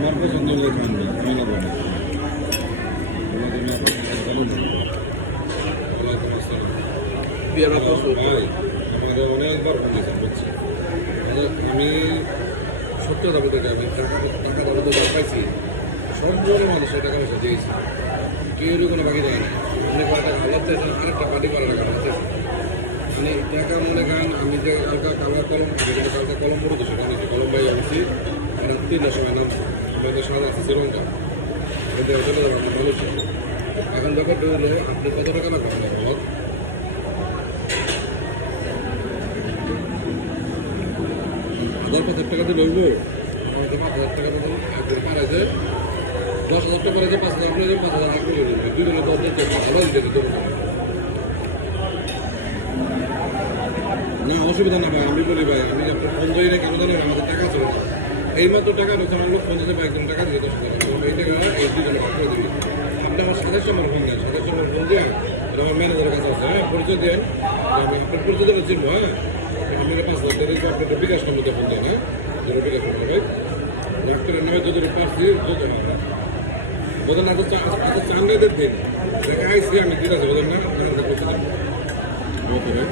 আমার পছন্দ হলে খান না, আমি নেবো না। ভাই আমাদের অনেকবার ফোন দিয়েছেন বুঝছি, আমি সত্য দাবি থেকে আমি টাকা দাবি তো পাইছি, সব ধরনের মানুষের টাকা পয়সা দিয়েছি, কেউ কোনো বাকি দেয় না। অনেক টাকা হালাতে আরেকটা পার্টি করার টাকা হালাতে মানে টাকা মনে খান। আমি যে কালকা কালকা কলম পড়ে সেটা আমি কলম ভাই আনছি রাত 3টার সময় নামছি, আমাদের সারা আছে শ্রীলঙ্কা, চলে যাবো আমরা মানুষ। এখন ব্যাপারটা হলো আপনি কত টাকা লাগবে আমার 1000-5000 টাকা দিয়ে লইব, আমাদের 5000 টাকা মতন একদিন পারাইছে, 10,000 টাকা পারাইছে, 5,000 আপনি 5,000 আগে লইব, দুজনে 10 দিতে ভালো দিতে দিতে না অসুবিধা না ভাই। আমি বলি ভাই আমি আপনার ফোন ধরি না কেন জানেন, আমাদের টাকা চলে না এইমাত্র টাকা ঢুকছে, আমার লোক ফোন দিতে ভাই একজন টাকা দিয়ে 10,000 এই টাকা এই দুজনে ভাগ করে দিবি। আপনি আমার সাথে সময় ফোন দেন, সাথে সময় ফোন দিয়ে এটা আমার ম্যানেজারের কাছে আছে, হ্যাঁ পরিচয় দেন, আমি আপনার পরিচয় দিলে চিনবো, হ্যাঁ আপনি 5,000 টাকা আপনার বিকাশ নম্বর ফোন দেন, হ্যাঁ যেটা বিকাশ নম্বর ভাই ডাক্তারের নামে যদি পাচ্ছি যত বোঝেন না, আচ্ছা চান্দাদের দিন দেখা আইসি আমি দিতে আছে বোঝেন না, আপনার কাছে পৌঁছে দেন।